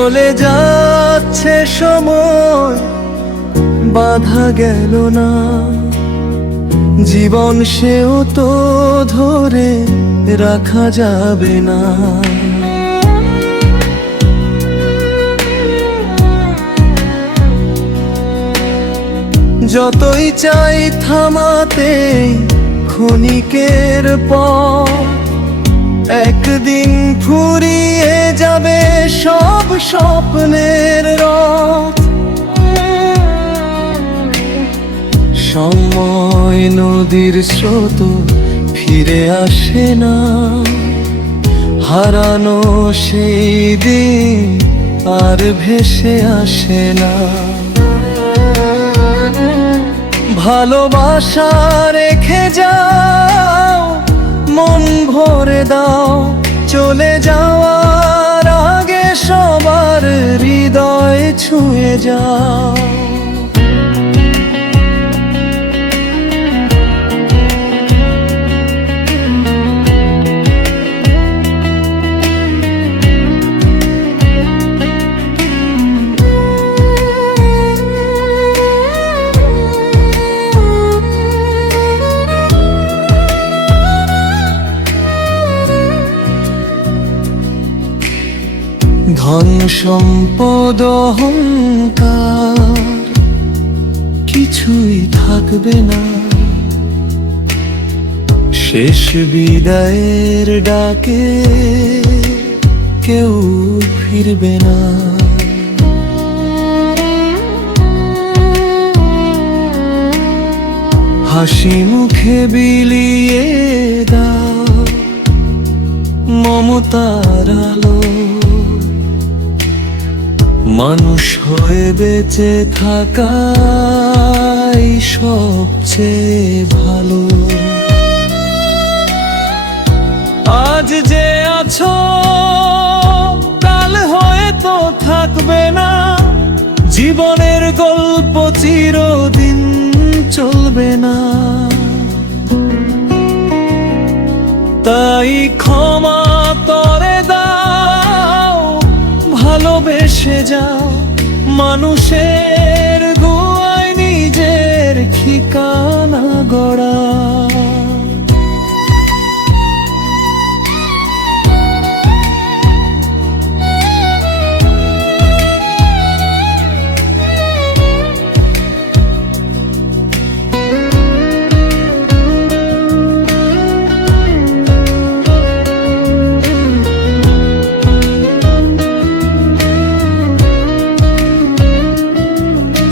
চলে যাচ্ছে সময়, বাধা গেল না। জীবন সেও তো ধরে রাখা যাবে না। যতই চাই থামাতে ক্ষণিকের পর, একদিন ফুরিয়ে যাবে সব স্বপ্নের রথ। সময় নদীর স্রোত ফিরে আসে না, হারানো সেই দিন আর ভেসে আসে না। ভালোবাসা রেখে যাও, মন ভরে দাও, চলে যাওয়ার আগে সবার হৃদয় ছুঁয়ে যাও। ধন সম্পদ অহংকার কিছুই থাকবে না, শেষ বিদায়ের ডাকে কেউ ফিরবে না। হাসি মুখে বিলিয়ে দাও মমতার আলো, মানুষ হয়ে বেঁচে থাকাই সবচেয়ে ভালো। আজ যে আছো কাল হয়তো থাকবে না, জীবনের গল্প চিরদিন চলবে না। তাই ক্ষমা করে দাও, ভালোবেসে যাও, মানুষের গুয়ায় নিজের ঠিকানা গড়া।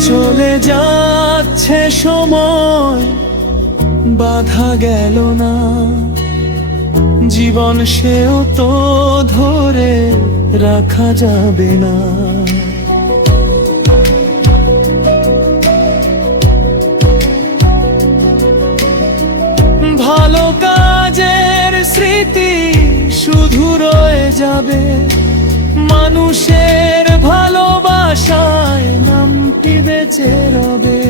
চলে যাচ্ছে সময়, বাধা গেল না। জীবন সেও তো ধরে রাখা যাবে না। ভালো কাজের স্মৃতি শুধু রয়ে যাবে, মানুষের ভালোবাসায় নামটি বেঁচে রবে।